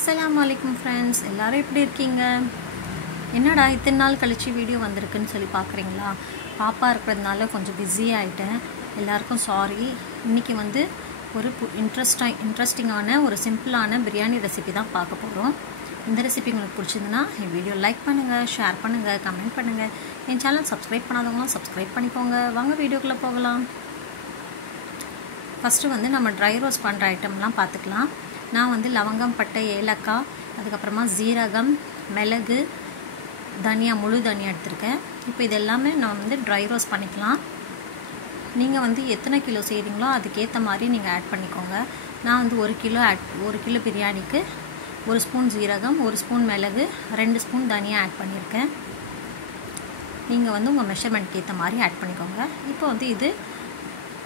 अस्सलामुअलैकुम फ्रेंड्स எல்லாரும் எப்படி இருக்கீங்க? என்னடா இத்தனை நாள் கழிச்சு வீடியோ வந்திருக்குன்னு சொல்லி பார்க்குறீங்களா? பாப்பா இருக்கிறதுனால கொஞ்சம் பிஸி ஆகிட்டேன். எல்லாருக்கும் சாரி. இன்றைக்கி வந்து ஒரு இன்ட்ரெஸ்டிங்கான ஒரு சிம்பிளான பிரியாணி ரெசிபி தான் பார்க்க போகிறோம். இந்த ரெசிபி உங்களுக்கு பிடிச்சிருந்துன்னா என் வீடியோ லைக் பண்ணுங்கள், ஷேர் பண்ணுங்கள், கமெண்ட் பண்ணுங்கள். என் சேனல் சப்ஸ்கிரைப் பண்ணாதவங்களும் சப்ஸ்கிரைப் பண்ணிக்கோங்க. வாங்க வீடியோக்குள்ளே போகலாம். ஃபஸ்ட்டு வந்து நம்ம ட்ரை ரோஸ்ட் பண்ணுற ஐட்டம்லாம் பார்த்துக்கலாம். நான் வந்து லவங்கம், பட்டை, ஏலக்காய், அதுக்கப்புறமா ஜீரகம், மிளகு, தனியா, முழு தனியா எடுத்திருக்கேன். இப்போ இது எல்லாமே நான் வந்து ட்ரை ரோஸ்ட் பண்ணிக்கலாம். நீங்கள் வந்து எத்தனை கிலோ செய்கிறீங்களோ அதுக்கேற்ற மாதிரி நீங்கள் ஆட் பண்ணிக்கோங்க. நான் வந்து 1 கிலோ பிரியாணிக்கு 1 ஸ்பூன் ஜீரகம், 1 ஸ்பூன் மிளகு, 2 ஸ்பூன் தனியா ஆட் பண்ணியிருக்கேன். நீங்கள் வந்து உங்கள் மெஷர்மெண்ட்க்கு ஏற்ற மாதிரி ஆட் பண்ணிக்கோங்க. இப்போ வந்து இது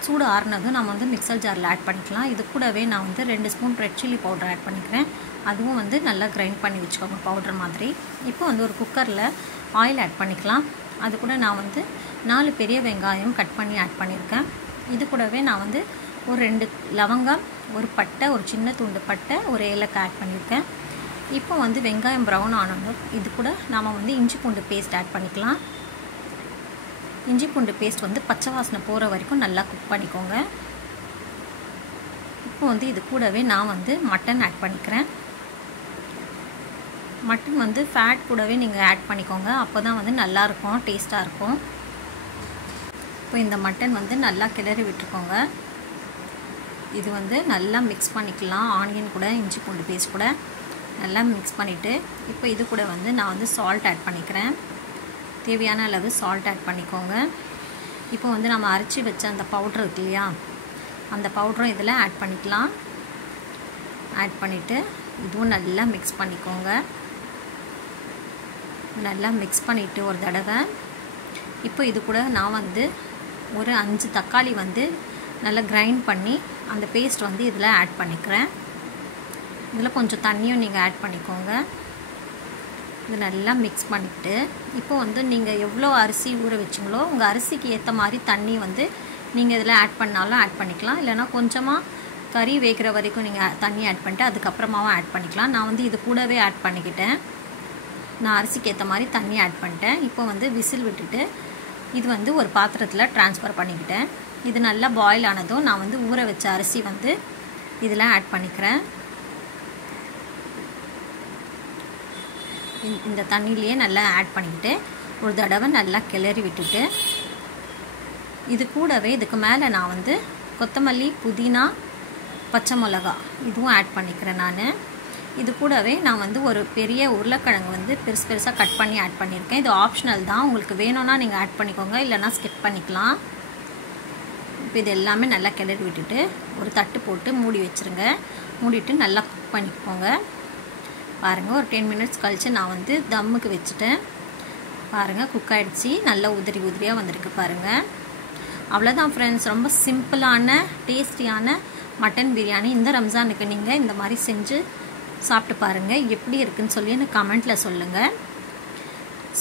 சூடு ஆறுனதும் நம்ம வந்து மிக்சர் ஜாரில் ஆட் பண்ணிக்கலாம். இது கூடவே நான் வந்து 2 spoon red chilli powder add பண்ணிக்கிறேன். அதுவும் வந்து நல்லா கிரைண்ட் பண்ணி வச்சுக்கோங்க பவுடர் மாதிரி. இப்போ வந்து ஒரு குக்கரில் ஆயில் ஆட் பண்ணிக்கலாம். அது கூட நான் வந்து 4 பெரிய வெங்காயம் கட் பண்ணி ஆட் பண்ணியிருக்கேன். இது கூடவே நான் வந்து ஒரு 2 லவங்கம், ஒரு பட்டை, ஒரு சின்ன துண்டு பட்டை, ஒரு ஏலக்காய் ஆட் பண்ணியிருக்கேன். இப்போ வந்து வெங்காயம் ப்ரௌன் ஆனதும் இது கூட நாம் வந்து இஞ்சி பூண்டு பேஸ்ட் ஆட் பண்ணிக்கலாம். இஞ்சி பூண்டு பேஸ்ட் வந்து பச்சை வாசனை போகிற வரைக்கும் நல்லா குக் பண்ணிக்கோங்க. இப்போ வந்து இது கூடவே நான் வந்து மட்டன் ஆட் பண்ணிக்கிறேன். மட்டன் வந்து ஃபேட் கூடவே நீங்கள் ஆட் பண்ணிக்கோங்க. அப்போ தான் வந்து நல்லாயிருக்கும், டேஸ்ட்டாக இருக்கும். இப்போ இந்த மட்டன் வந்து நல்லா கிளறி விட்டுருக்கோங்க. இது வந்து நல்லா மிக்ஸ் பண்ணிக்கலாம். ஆனியன் கூட இஞ்சி பூண்டு பேஸ்ட் கூட நல்லா மிக்ஸ் பண்ணிவிட்டு இப்போ இது கூட வந்து நான் வந்து சால்ட் ஆட் பண்ணிக்கிறேன். தேவையான அளவு சால்ட் ஆட் பண்ணிக்கோங்க. இப்போ வந்து நம்ம அரைச்சி வச்ச அந்த பவுட்ரு இருக்கு இல்லையா, அந்த பவுடரும் இதில் ஆட் பண்ணிக்கலாம். ஆட் பண்ணிவிட்டு இதுவும் நல்லா மிக்ஸ் பண்ணிக்கோங்க. நல்லா மிக்ஸ் பண்ணிவிட்டு ஒரு தடவை இப்போ இது கூட நான் வந்து ஒரு 5 தக்காளி வந்து நல்லா கிரைண்ட் பண்ணி அந்த பேஸ்ட் வந்து இதில் ஆட் பண்ணிக்கிறேன். இதில் கொஞ்சம் தண்ணியும் நீங்கள் ஆட் பண்ணிக்கோங்க. இது நல்லா மிக்ஸ் பண்ணிவிட்டு இப்போ வந்து நீங்கள் எவ்வளோ அரிசி ஊற வச்சிங்களோ உங்கள் அரிசிக்கு ஏற்ற மாதிரி தண்ணி வந்து நீங்கள் இதில் ஆட் பண்ணாலும் ஆட் பண்ணிக்கலாம். இல்லைனா கொஞ்சமாக கறி வேகிற வரைக்கும் நீங்கள் தண்ணி ஆட் பண்ணிட்டு அதுக்கப்புறமாவும் ஆட் பண்ணிக்கலாம். நான் வந்து இது கூடவே ஆட் பண்ணிக்கிட்டேன். நான் அரிசிக்கு ஏற்ற மாதிரி தண்ணி ஆட் பண்ணிட்டேன். இப்போ வந்து விசில் விட்டுட்டு இது வந்து ஒரு பாத்திரத்தில் ட்ரான்ஸ்ஃபர் பண்ணிக்கிட்டேன். இது நல்லா பாயில் ஆனதும் நான் வந்து ஊற வச்ச அரிசி வந்து இதில் ஆட் பண்ணிக்கிறேன். இந்த தண்ணியிலையே நல்லா ஆட் பண்ணிக்கிட்டு ஒரு தடவை நல்லா கிளறி விட்டுட்டு இது கூடவே இதுக்கு மேலே நான் வந்து கொத்தமல்லி, புதினா, பச்சை மிளகா இதுவும் ஆட் பண்ணிக்கிறேன். நான் இது கூடவே நான் வந்து ஒரு பெரிய உருளைக்கிழங்கு வந்து பெருசாக கட் பண்ணி ஆட் பண்ணியிருக்கேன். இது ஆப்ஷனல் தான், உங்களுக்கு வேணும்னா நீங்கள் ஆட் பண்ணிக்கோங்க, இல்லைனா ஸ்கிப் பண்ணிக்கலாம். இப்போ இது எல்லாமே நல்லா கிளறி விட்டுட்டு ஒரு தட்டு போட்டு மூடி வச்சுருங்க. மூடிட்டு நல்லா குக் பண்ணிக்கோங்க. பாருங்கள், ஒரு 10 மினிட்ஸ் கழித்து நான் வந்து தம்முக்கு வச்சுட்டேன். பாருங்கள், குக் ஆகிடுச்சி. நல்லா உதிரியாக வந்திருக்கு பாருங்கள். அவ்வளோதான் ஃப்ரெண்ட்ஸ், ரொம்ப சிம்பிளான டேஸ்டியான மட்டன் பிரியாணி. இந்த ரம்ஜானுக்கு நீங்கள் இந்த மாதிரி செஞ்சு சாப்பிட்டு பாருங்கள். எப்படி இருக்குன்னு சொல்லி எனக்கு கமெண்ட்டில் சொல்லுங்கள்.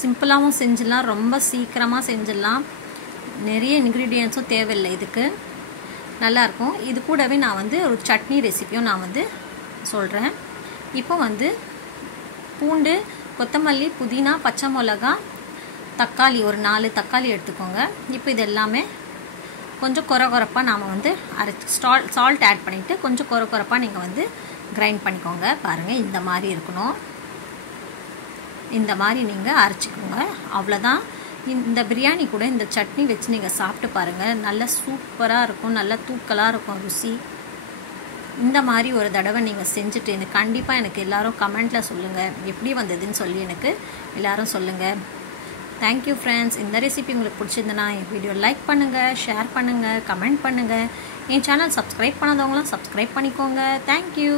சிம்பிளாகவும் செஞ்சிடலாம், ரொம்ப சீக்கிரமாக செஞ்சிடலாம். நிறைய இன்க்ரீடியன்ஸும் தேவையில்லை இதுக்கு. நல்லாயிருக்கும். இது கூடவே நான் வந்து ஒரு சட்னி ரெசிப்பியும் நான் வந்து சொல்கிறேன். இப்போ வந்து பூண்டு, கொத்தமல்லி, புதினா, பச்சை மிளகா, தக்காளி ஒரு 4 தக்காளி எடுத்துக்கோங்க. இப்போ இது எல்லாமே கொஞ்சம் கொரப்பாக நாம் வந்து சால்ட் ஆட் பண்ணிவிட்டு கொஞ்சம் கொரப்பாக நீங்கள் வந்து கிரைண்ட் பண்ணிக்கோங்க. பாருங்கள், இந்த மாதிரி இருக்கணும். இந்த மாதிரி நீங்கள் அரைச்சிக்கோங்க. அவ்வளோதான். இந்த பிரியாணி கூட இந்த சட்னி வச்சு நீங்கள் சாப்பிட்டு பாருங்கள். நல்லா சூப்பராக இருக்கும், நல்லா தூக்கலாக இருக்கும் ருசி. இந்த மாதிரி ஒரு தடவை நீங்கள் செஞ்சுட்டு எனக்கு கண்டிப்பாக எனக்கு எல்லோரும் கமெண்ட்டில் சொல்லுங்கள் எப்படி வந்ததுன்னு சொல்லி எனக்கு எல்லோரும் சொல்லுங்கள். Thank you friends. இந்த ரெசிபி உங்களுக்கு பிடிச்சிருந்தனா என் வீடியோ லைக் பண்ணுங்கள், ஷேர் பண்ணுங்கள், கமெண்ட் பண்ணுங்கள். என் சேனல் சப்ஸ்கிரைப் பண்ணாதவங்களாம் சப்ஸ்கிரைப் பண்ணிக்கோங்க. தேங்க்யூ.